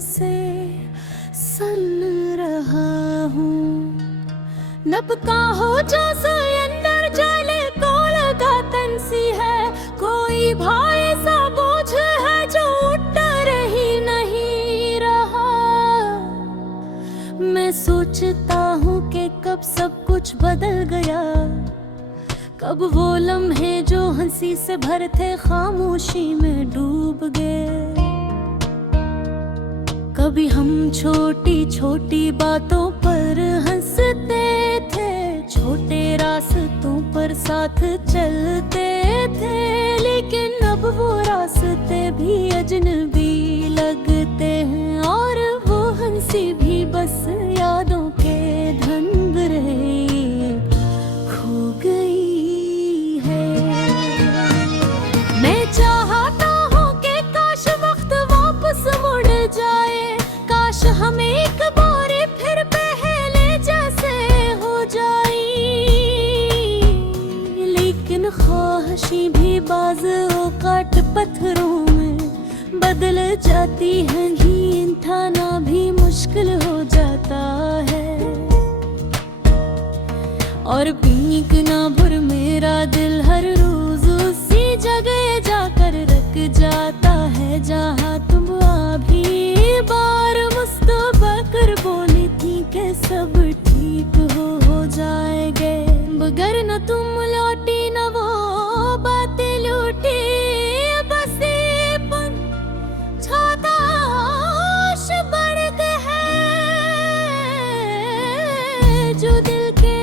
से सन रहा हूँ। नबका हो जो अंदर जले को लगा तन सी है, कोई भाई सा बोझ है जो उतर ही नहीं रहा। मैं सोचता हूँ कि कब सब कुछ बदल गया, कब वो लम्हे जो हंसी से भरे थे खामोशी में डूब गए। कभी हम छोटी छोटी बातों पर हंसते थे, छोटे रास्तों पर साथ चलते थे, लेकिन अब वो रास्ते भी अजनबी लगते हैं और वो हंसी भी बस यादों के धंध रहे खो गई। मैं चाहता हूँ कि काश वक्त वापस मुड़ जाए, काश हम एक बार फिर पहले जैसे हो जाए। लेकिन ख्वाहिशें भी बाज़ औक़ात पत्थरों में बदल जाती हैं, नींद ठाना भी मुश्किल हो जाता है। और भीख ना भर मेरा दिल हर रोज उसी जगह जाकर रख जाता है जहाँ तुम अभी बार मुस्तबकर बोली थी कि सब ठीक हो जाएंगे। मगर न तुम लौटी न वो बातें लौटी, बस छाताश बढ़ है जो दिल के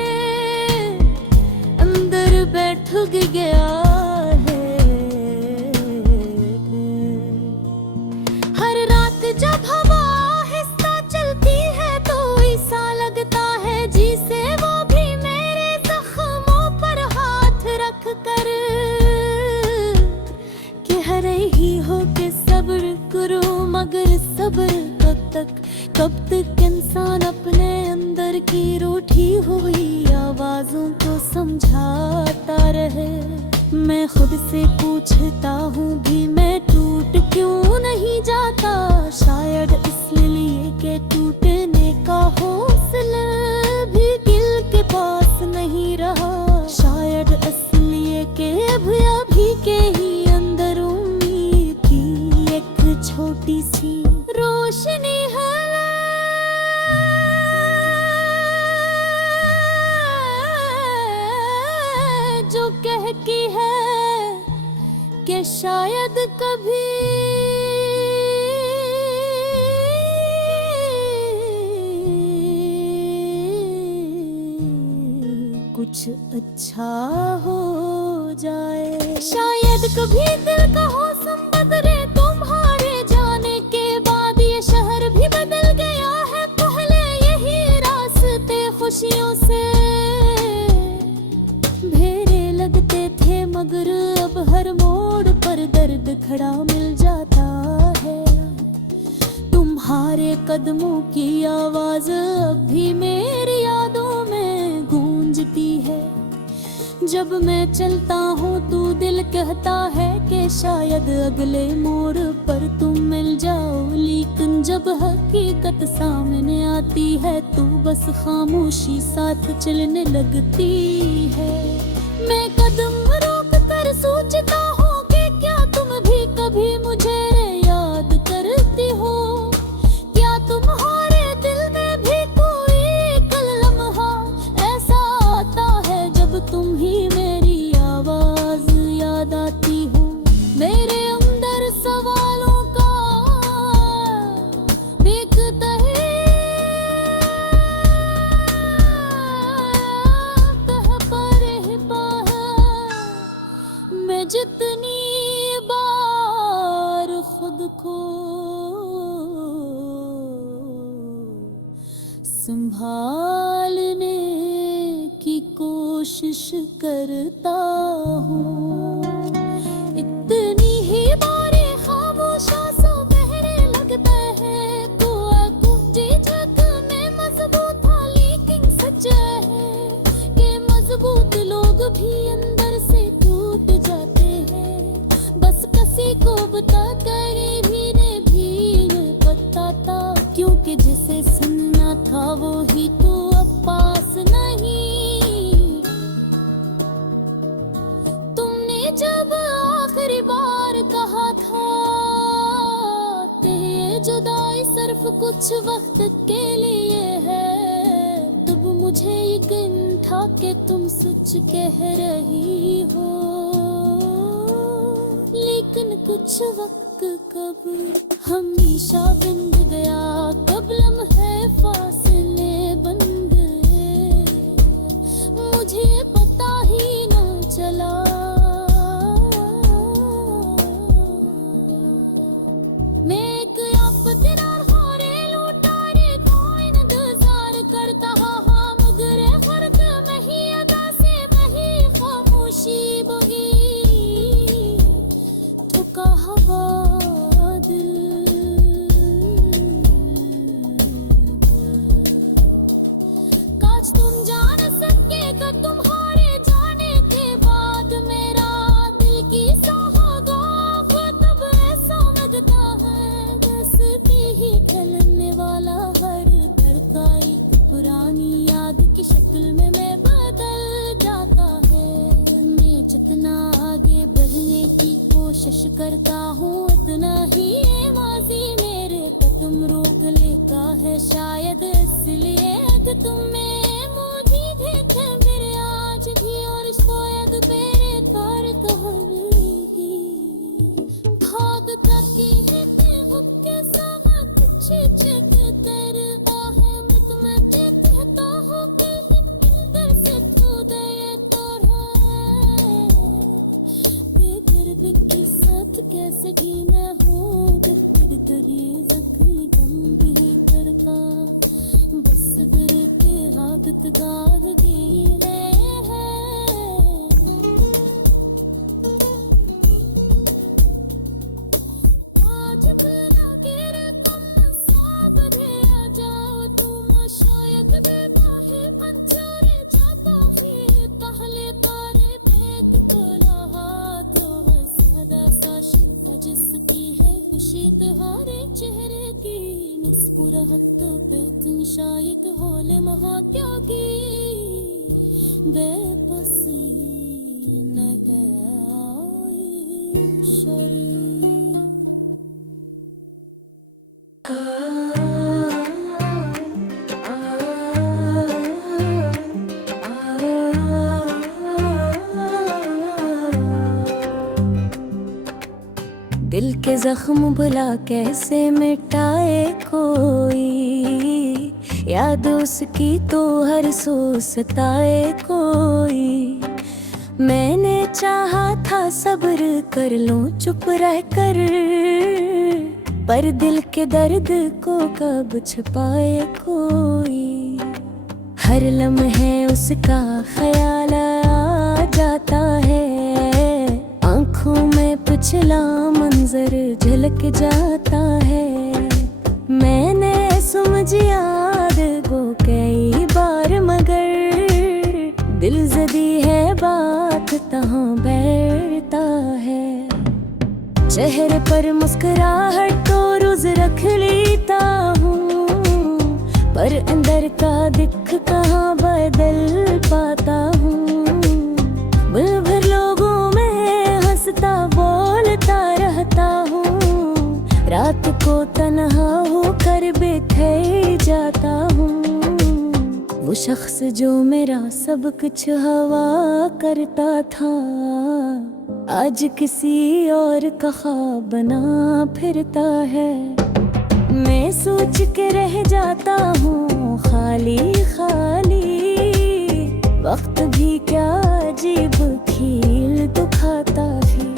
अंदर बैठ गया है। हर रात जब हवा आहिस्ता चलती है तो ऐसा लगता है जिसे वो भी मेरे जख्मों पर हाथ रख कर कह रही हो कि सब्र करो। मगर सब्र कब तक इंसान अपने अंदर की रूठी हुई आवाजों को समझाता रहे। मैं खुद से पूछता हूँ भी मैं टूट क्यों नहीं जाता, शायद इसलिए कि टूटने का हौसला भी दिल के पास नहीं रहा, शायद इसलिए कि अभी के ही अंदर उम्मीद की एक छोटी सी रोशनी है जो कहती है कि शायद कभी कुछ अच्छा हो जाए। शायद कभी दिल का हौसला बदले तुम्हारे जाने के बाद, ये शहर भी बदल गया है। पहले यही रास्ते खुशियों से भेरे लगते थे, मगर अब हर मोड़ पर दर्द खड़ा मिल जाता है। तुम्हारे कदमों की आवाज अब भी मेरी यादों में गूंजती है। जब मैं चलता हूँ तो दिल कहता है कि शायद अगले मोड़ पर तुम मिल जाओ, लेकिन जब हकीकत सामने आती है तो बस खामोशी साथ चलने लगती है। मैं कदम रोक कर सोचता हूँ कि क्या तुम भी कभी मुझे याद करती हो, क्या तुम्हारे दिल में भी कोई एक लम्हा ऐसा आता है जब तुम ही मेरी आवाज याद आती हो। मेरे अंदर सवालों का एक तहे मैं जितनी बार खुद को संभालने की कोशिश करता हूँ, इतनी ही बारी खामोशा सा बहरे लगता है। तो जी झक में मजबूत था लेकिन सच्चा है कि मजबूत लोग भी अंदर से टूट जाते हैं। बस किसी को बता कर भी ने भी बताता कि जिसे सुनना था वो ही तो अब पास नहीं। तुमने जब आखिरी बार कहा था कि जुदाई सिर्फ कुछ वक्त के लिए है, तब मुझे यकीन था कि तुम सच कह रही हो। लेकिन कुछ वक्त कब हमेशा बंद गया, कब लम्हे फासले बन गए, मुझे पता ही न चला। मैं एक आफत हारे लौटारे को इंतजार करता हाँ, मगर फर्क नहीं अदा से वही खामोशी बही। ठुका हवा तुम जान सके कि तुम्हारे जाने के बाद मेरा दिल की सोहाग तब ऐसा लगता है जैसे ही खिलने वाला हर घर का एक पुरानी याद की शक्ल में मैं बदल जाता है। मैं जितना आगे बढ़ने की कोशिश करता हूँ उतना ही ये माजी मेरे कदम रोक लेता है। शायद इसलिए तुम में कैसे कि मैं हूँ तेरी जख्मी गम भी करता, बस दिल के आदत गारगी है। आज बिना तेरे कम सा बधे आ जाओ तुम, शायद बेबाहे अंधेरे जाता ही पहले तारे फेंक तोला हाथ हो सदा सा शिफा जिसकी है खुशी तुम्हारे चेहरे की मुस्कुराहट पे तुम शायद होले महात्यागी बेबसी न है शरीर। दिल के जख्म भुला कैसे मिटाए कोई, याद उसकी तो हर सो सताए कोई। मैंने चाहा था सब्र कर लूं चुप रह कर, पर दिल के दर्द को कब छुपाए कोई। हर लम्हे उसका ख्याल आ जाता है, आँखों में पिछला मंजर झलक जाता है। मैंने समझ याद वो कई बार मगर दिल जदी है बात तहाँ बैठता है। चेहरे पर मुस्कुराहट तो रोज रख लेता हूँ, पर अंदर का दिख कहाँ बदल पाता हूँ। बुल भर लोगों में हंसता बोलता रहता हूँ, रात को तन्हा होकर बिखर जाता हूँ। वो शख्स जो मेरा सब कुछ हवा करता था, आज किसी और का ख्वाब बना फिरता है। मैं सोच के रह जाता हूँ खाली खाली, वक्त भी क्या अजीब खेल दिखाता है।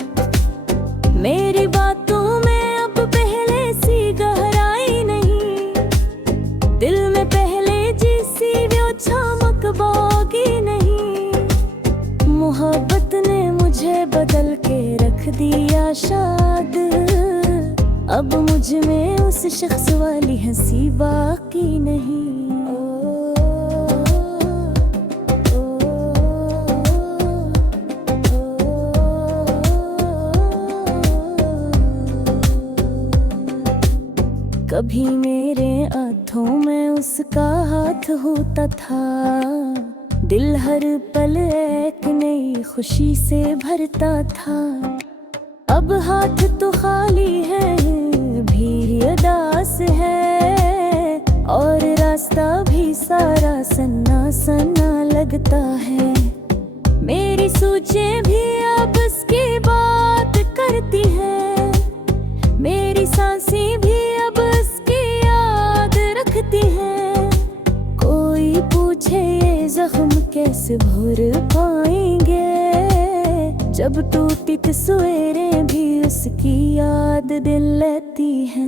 मेरी बातों में अब पहले सी गहराई नहीं, दिल में पहले जैसी वो चमक बाकी नहीं। मोहब्बत ने मुझे बदल के रख दिया शाद, अब मुझ में उस शख्स वाली हंसी बाकी नहीं। कभी मेरे हाथों में उसका हाथ होता था, दिल हर पल एक नई खुशी से भरता था। अब हाथ तो खाली है, भी उदास है, और रास्ता भी सारा सन्ना सन्ना लगता है। मेरी सोचें भी अब उसकी बात करती है, मेरी सांसें भी अब उसकी याद रखती है। कोई पूछे ये जख्म कैसे भर पाएंगे, जब टूटी तस्वीरें भी उसकी याद दिल लेती है।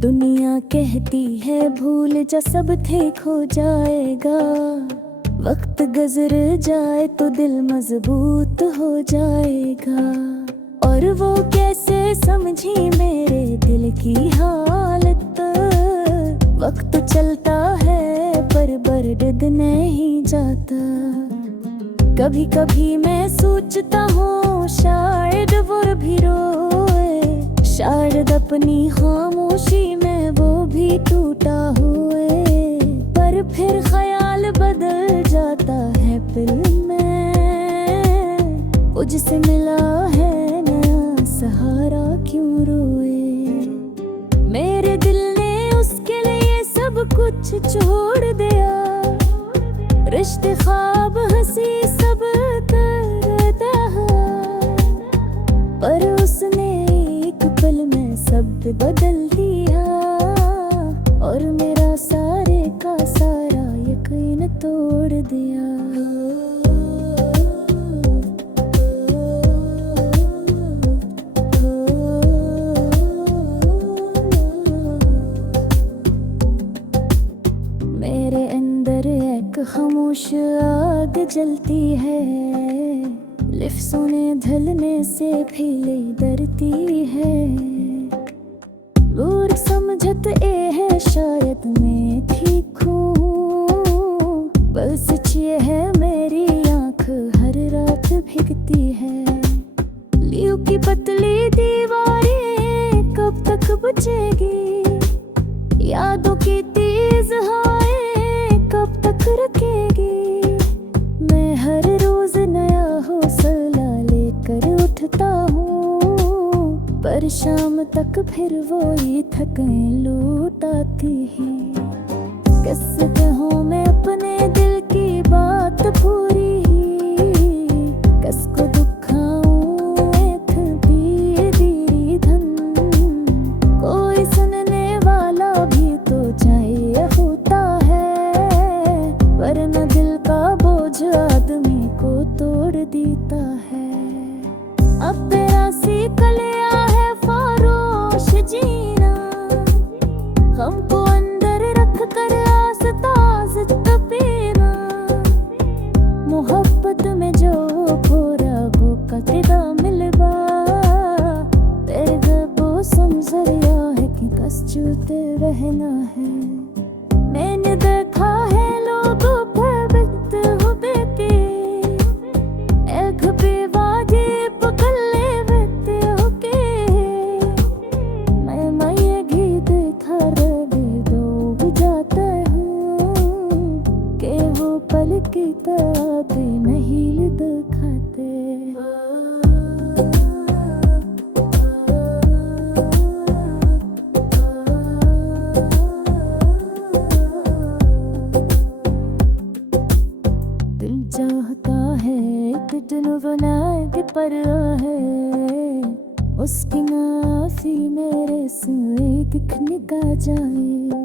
दुनिया कहती है भूल जा सब ठीक हो जाएगा, वक्त गुजर जाए तो दिल मजबूत हो जाएगा। और वो कैसे समझी मेरे दिल की हालत, वक्त चलता है पर बर्द नहीं जाता। कभी कभी मैं सोचता हूँ शायद वो भी रोए, शायद अपनी खामोशी में वो भी टूटा हुए। पर फिर ख्याल बदल जाता है फिल्म में, मुझसे मिला है नया सहारा क्यों रोए। मेरे दिल ने उसके लिए सब कुछ छोड़ दिया, रिश्ते ख्वाब हंसी सब करता है। पर उसने एक पल में सब बदल दिया, और मेरा सारे का सारा यकीन तोड़ दिया। मेरे अंदर एक खामोश आग जलती है, लिफ्ज़ों ने ढलने से भी डरती है। दूर समझत ए है शायद मैं ठीक हूँ, बस ये है मेरी आँख हर रात भीगती है। लियो की पतली दीवारें कब तक बचेगी, यादों की तेज हवाएं कब तक रखेगी। मैं हर रोज नया हौसला लेकर उठता हूँ, पर शाम तक फिर वही थकें लौट आती है। कैसे कहूँ मैं अपने दिल की बात पूरी, किसको दुखाऊं एक भी धन। कोई सुनने वाला भी तो चाहिए होता है, वरना दिल का बोझ आदमी को तोड़ देता है। अब तेरा सी कलिया है फारोश जीना, हमको अंदर रख कर आस ताज तपीना। मोहब्बत में जो पूरा वो कतिदा मिलवा, तेरे गबो समझरिया है कि कस चूते रहना है। मैंने देखा है लोगों पर बिकते हो बेटी, एक बेवादी पकड़ले बेटे हो के। मैं ये घी देखा रवि डूब जाता हूँ, के वो पल की ताबे नहीं दिखाते। दिल चाहता है एक दिन बनाए के पर है, उसकी नाफी मेरे से दिखने का जाए।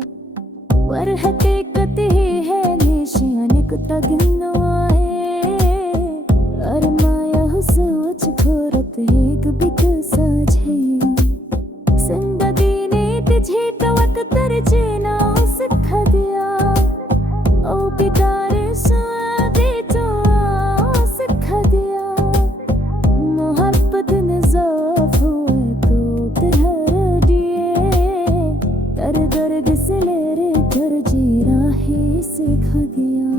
पर हकीकत ही है निशानिक तगिनो आए, अरमाया हो सोच घोरत एक बिक साझे। जिंदगी ने तुझे तो वक्त जीना सिखा दिया, ओ बिगाड़े स्वादे तो सिखा दिया। मोहब्बत ने ज़ौफ़ हुए तो तेरे दिए, दर दर्द से लेरे घर जीना ही सिखा दिया।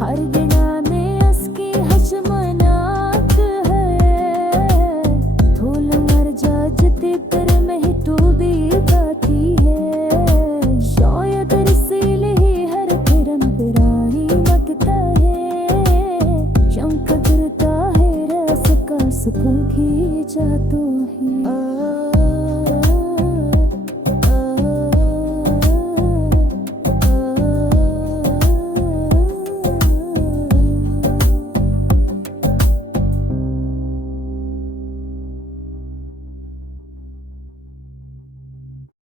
हर जगह में उसकी हशमनाक है, धूल मर जा जिते पर में ही डूबी बैठी है। सुकून खींचा तो है।